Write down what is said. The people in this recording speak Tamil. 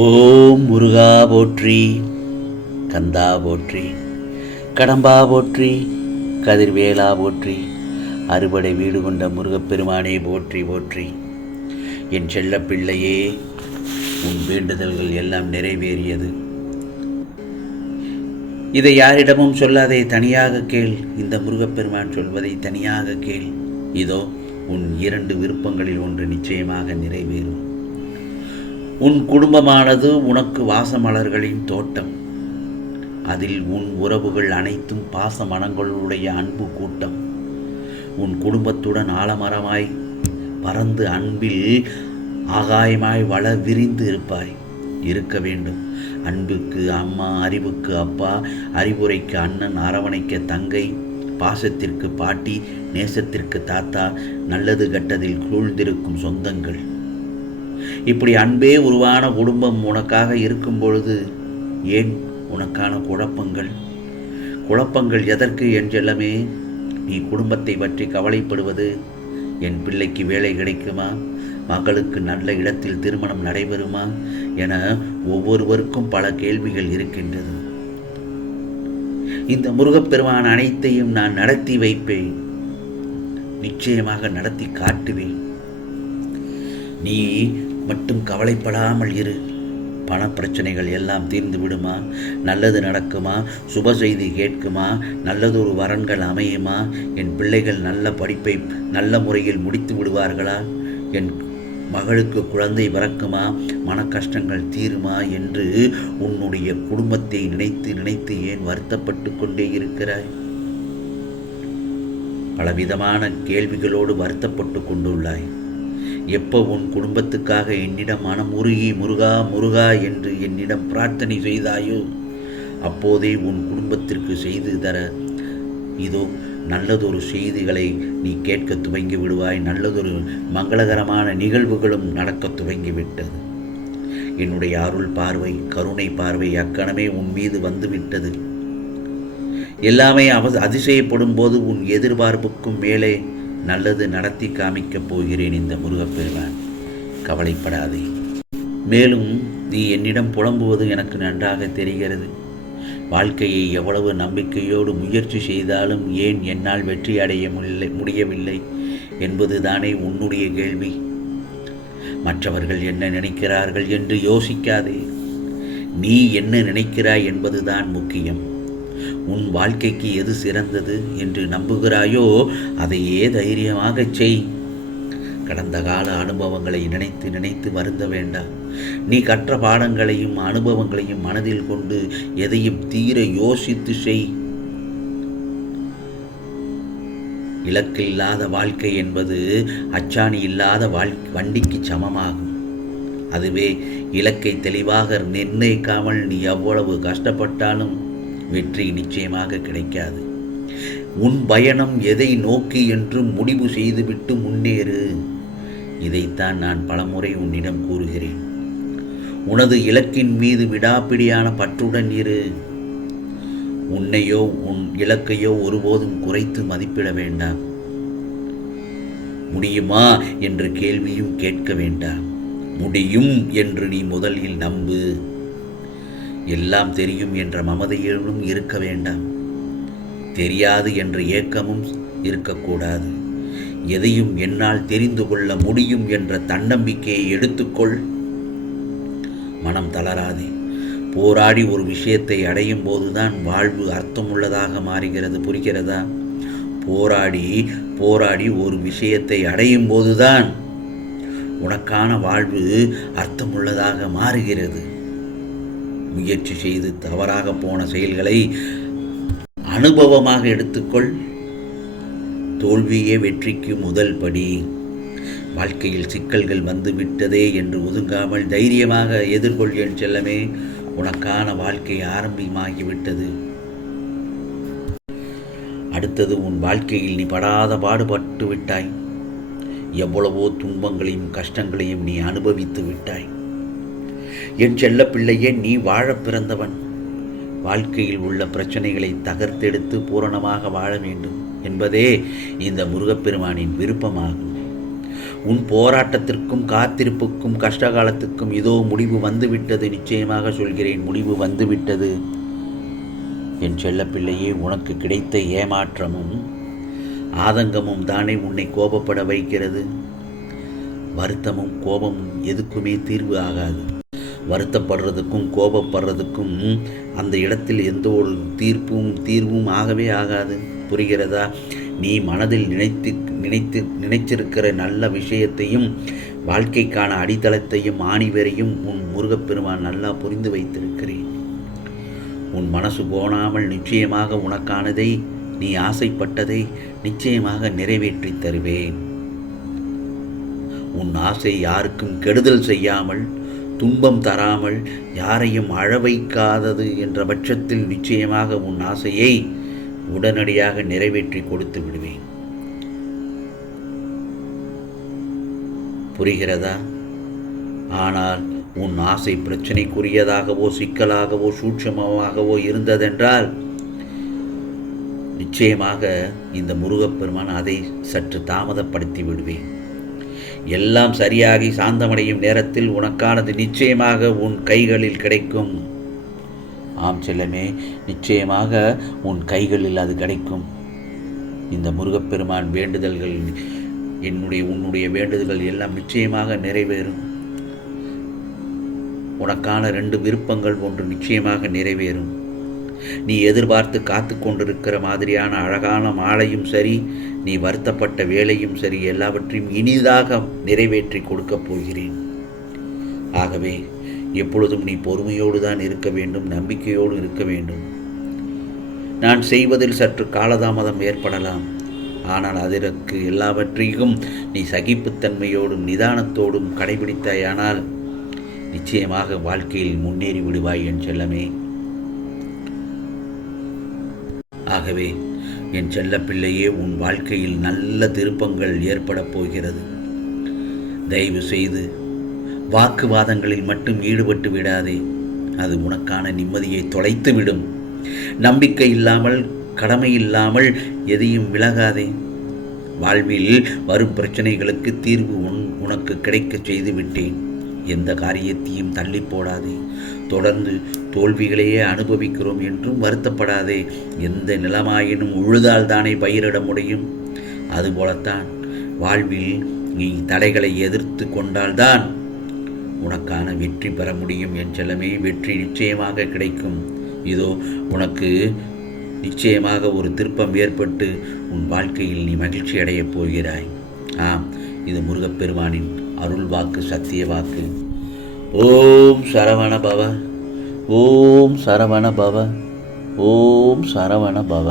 ஓம் முருகா போற்றி, கந்தா போற்றி, கடம்பா போற்றி, கதிர்வேலா போற்றி, அறுபடை வீடு கொண்ட முருகப்பெருமானே போற்றி போற்றி. என் செல்ல பிள்ளையே, உன் வேண்டுதல்கள் எல்லாம் நிறைவேறியது. இதை யாரிடமும் சொல்லாதே, தனியாக கேள். இந்த முருகப்பெருமான் சொல்வதை தனியாக கேள். இதோ உன் 2 விருப்பங்களில் ஒன்று நிச்சயமாக நிறைவேறும். உன் குடும்பமானது உனக்கு வாசமலர்களின் தோட்டம். அதில் உன் உறவுகள் அனைத்தும் பாசமனங்களுடைய அன்பு கூட்டம். உன் குடும்பத்துடன் ஆலமரமாய் பறந்து அன்பில் ஆகாயமாய் வள விரிந்து இருக்க வேண்டும். அன்புக்கு அம்மா, அறிவுக்கு அப்பா, அறிவுரைக்கு அண்ணன், அரவணைக்க தங்கை, பாசத்திற்கு பாட்டி, நேசத்திற்கு தாத்தா, நல்லது கெட்டதில் சூழ்ந்திருக்கும் சொந்தங்கள். இப்படி அன்பே உருவான குடும்பம் உனக்காக இருக்கும் பொழுது ஏன் உனக்கான குழப்பங்கள் எதற்கு என் செல்லமே? நீ குடும்பத்தை பற்றி கவலைப்படுவது, என் பிள்ளைக்கு வேலை கிடைக்குமா, மகளுக்கு நல்ல இடத்தில் திருமணம் நடைபெறுமா என ஒவ்வொருவருக்கும் பல கேள்விகள் இருக்கின்றது. இந்த முருகப்பெருமான் அனைத்தையும் நான் நடத்தி வைப்பேன், நிச்சயமாக நடத்தி காட்டுவேன். நீ மட்டும் கவலைப்படாமல் இரு. பணப்பிரச்சனைகள் எல்லாம் தீர்ந்து விடுமா? நல்லது நடக்குமா? சுப செய்தி கேட்குமா? நல்லதொரு வரன்கள் அமையுமா? என் பிள்ளைகள் நல்ல படிப்பை நல்ல முறையில் முடித்து விடுவார்களா? என் மகளுக்கு குழந்தை பிறக்குமா? மன கஷ்டங்கள் தீருமா என்று உன்னுடைய குடும்பத்தை நினைத்து நினைத்து ஏன் வருத்தப்பட்டு கொண்டே இருக்கிறாய்? பலவிதமான கேள்விகளோடு வருத்தப்பட்டு கொண்டுள்ளாய். எப்போ உன் குடும்பத்துக்காக என்னிடம் மனமுருகி முருகா முருகா என்று என்னிடம் பிரார்த்தனை செய்தாயோ, அப்போதே உன் குடும்பத்திற்கு செய்து தர இதோ நல்லதொரு செய்திகளை நீ கேட்க துவங்கி விடுவாய். நல்லதொரு மங்களகரமான நிகழ்வுகளும் நடக்க துவங்கிவிட்டது. என்னுடைய அருள் பார்வை, கருணை பார்வை அக்கணமே உன் மீது வந்துவிட்டது. எல்லாமே அதிசயப்படும் போது உன் எதிர்பார்ப்புக்கும் மேலே நல்லது நடத்தி காமிக்கப் போகிறேன் இந்த முருகப்பெருமான். கவலைப்படாதே. மேலும் நீ என்னிடம் புலம்புவது எனக்கு நன்றாக தெரிகிறது. வாழ்க்கையை எவ்வளவு நம்பிக்கையோடு முயற்சி செய்தாலும் ஏன் என்னால் வெற்றி அடைய முடியவில்லை என்பது தானே உன்னுடைய கேள்வி. மற்றவர்கள் என்ன நினைக்கிறார்கள் என்று யோசிக்காதே. நீ என்ன நினைக்கிறாய் என்பதுதான் முக்கியம். உன் வாழ்க்கைக்கு எது சிறந்தது என்று நம்புகிறாயோ அதையே தைரியமாக செய். கடந்த கால அனுபவங்களை நினைத்து நினைத்து வருந்த வேண்டாம். நீ கற்ற பாடங்களையும் அனுபவங்களையும் மனதில் கொண்டு எதையும் தீர யோசித்து செய். இலக்கில்லாத வாழ்க்கை என்பது அச்சாணி இல்லாத வண்டிக்கு சமமாகும். அதுவே இலக்கை தெளிவாக நிர்ணயிக்காமல் நீ எவ்வளவு கஷ்டப்பட்டாலும் வெற்றி நிச்சயமாக கிடைக்காது. உன் பயணம் எதை நோக்கி என்று முடிவு செய்துவிட்டு முன்னேறு. இதைத்தான் நான் பலமுறை உன்னிடம் கூறுகிறேன். உனது இலக்கின் மீது விடாப்பிடியான பற்றுடன் இரு. உன்னையோ உன் இலக்கையோ ஒருபோதும் குறைத்து மதிப்பிட வேண்டாம். முடியுமா என்ற கேள்வியும் கேட்க வேண்டாம். முடியும் என்று நீ முதலில் நம்பு. எல்லாம் தெரியும் என்ற மமதையிலும் இருக்க வேண்டாம். தெரியாது என்ற ஏக்கமும் இருக்கக்கூடாது. எதையும் என்னால் தெரிந்து கொள்ள முடியும் என்ற தன்னம்பிக்கையை எடுத்துக்கொள். மனம் தளராதே. போராடி ஒரு விஷயத்தை அடையும் போதுதான் வாழ்வு அர்த்தமுள்ளதாக மாறுகிறது. புரிகிறதா? போராடி ஒரு விஷயத்தை அடையும் போதுதான் உனக்கான வாழ்வு அர்த்தமுள்ளதாக மாறுகிறது. முயற்சி செய்து தவறாக போன செயல்களை அனுபவமாக எடுத்துக்கொள். தோல்வியே வெற்றிக்கு முதல் படி. வாழ்க்கையில் சிக்கல்கள் வந்துவிட்டதே என்று ஒதுங்காமல் தைரியமாக எதிர்கொள் என் செல்லமே. உனக்கான வாழ்க்கை ஆரம்பமாகிவிட்டது. அடுத்தது உன் வாழ்க்கையில் நீ படாத பாடுபட்டு விட்டாய். எவ்வளவோ துன்பங்களையும் கஷ்டங்களையும் நீ அனுபவித்து விட்டாய். என் செல்ல பிள்ளையே, நீ வாழ பிறந்தவன். வாழ்க்கையில் உள்ள பிரச்சனைகளை தகர்த்தெடுத்து பூரணமாக வாழ வேண்டும் என்பதே இந்த முருகப்பெருமானின் விருப்பமாகும். உன் போராட்டத்திற்கும் காத்திருப்புக்கும் கஷ்டகாலத்துக்கும் இதோ முடிவு வந்துவிட்டது. நிச்சயமாக சொல்கிறேன், முடிவு வந்துவிட்டது. என் செல்லப்பிள்ளையே, உனக்கு கிடைத்த ஏமாற்றமும் ஆதங்கமும் தானே உன்னை கோபப்பட வைக்கிறது. வருத்தமும் கோபமும் எதுக்குமே தீர்வு ஆகாது. வருத்தப்படுறதுக்கும் கோபப்படுறதுக்கும் அந்த இடத்தில் எந்த ஒரு தீர்வும் ஆகவே ஆகாது. புரிகிறதா? நீ மனதில் நினைச்சிருக்கிற நல்ல விஷயத்தையும் வாழ்க்கைக்கான அடித்தளத்தையும் ஆணிவரையும் உன் முருகப்பெருமான் நல்லா புரிந்து வைத்திருக்கிறேன். உன் மனசு போனாமல் நிச்சயமாக உனக்கானதை, நீ ஆசைப்பட்டதை நிச்சயமாக நிறைவேற்றி தருவேன். உன் ஆசை யாருக்கும் கெடுதல் செய்யாமல், துன்பம் தராமல், யாரையும் அழ வைக்காதது என்ற பட்சத்தில் நிச்சயமாக உன் ஆசையை உடனடியாக நிறைவேற்றி கொடுத்து விடுவேன். புரிகிறதா? ஆனால் உன் ஆசை பிரச்சனைக்குரியதாகவோ சிக்கலாகவோ சூட்சமாகவோ இருந்ததென்றால் நிச்சயமாக இந்த முருகப்பெருமான் அதை சற்று தாமதப்படுத்தி விடுவேன். எல்லாம் சரியாகி சாந்தமடையும் நேரத்தில் உனக்கானது நிச்சயமாக உன் கைகளில் கிடைக்கும். ஆம் செல்லமே, நிச்சயமாக உன் கைகளில் அது கிடைக்கும். இந்த முருகப்பெருமான் வேண்டுதல்கள், உன்னுடைய வேண்டுதல்கள் எல்லாம் நிச்சயமாக நிறைவேறும். உனக்கான 2 விருப்பங்கள் ஒன்று நிச்சயமாக நிறைவேறும். நீ எதிர்பார்த்து காத்து கொண்டிருக்கிற மாதிரியான அழகான மாலையும் சரி, நீ வருத்தப்பட்ட வேலையும் சரி, எல்லாவற்றையும் இனிதாக நிறைவேற்றி கொடுக்கப் போகிறேன். ஆகவே எப்பொழுதும் நீ பொறுமையோடு தான் இருக்க வேண்டும், நம்பிக்கையோடு இருக்க வேண்டும். நான் செய்வதில் சற்று காலதாமதம் ஏற்படலாம், ஆனால் அதற்கு எல்லாவற்றையும் நீ சகிப்புத்தன்மையோடும் நிதானத்தோடும் கடைபிடித்தாயானால் நிச்சயமாக வாழ்க்கையில் முன்னேறி விடுவாய் என் செல்லமே. ஆகவே என் செல்லப்பிள்ளையே, உன் வாழ்க்கையில் நல்ல திருப்பங்கள் ஏற்படப் போகிறது. தயவு செய்து வாக்குவாதங்களில் மட்டும் ஈடுபட்டு விடாதே. அது உனக்கான நிம்மதியை தொலைத்துவிடும். நம்பிக்கை இல்லாமல், கடமை இல்லாமல் எதையும் விலகாதே. வாழ்வில் வரும் பிரச்சனைகளுக்கு தீர்வு உனக்கு கிடைக்க செய்து விட்டேன். எந்த காரியத்தையும் தள்ளி போடாதே. தொடர்ந்து தோல்விகளையே அனுபவிக்கிறோம் என்றும் வருத்தப்படாதே. எந்த நிலமாயினும் உழுதால் தானே பயிரிட முடியும். அதுபோலத்தான் வாழ்வில் நீ தடைகளை எதிர்த்து கொண்டால்தான் உனக்கான வெற்றி பெற முடியும் என் செல்லமே. வெற்றி நிச்சயமாக கிடைக்கும். இதோ உனக்கு நிச்சயமாக ஒரு திருப்பம் ஏற்பட்டு உன் வாழ்க்கையில் நீ மகிழ்ச்சி அடையப் போகிறாய். ஆம், இது முருகப்பெருமானின் அருள் வாக்கு, சத்திய வாக்கு. ஓம் சரவண பவ, ஓம் சரவண பவ, ஓம் சரவண பவ.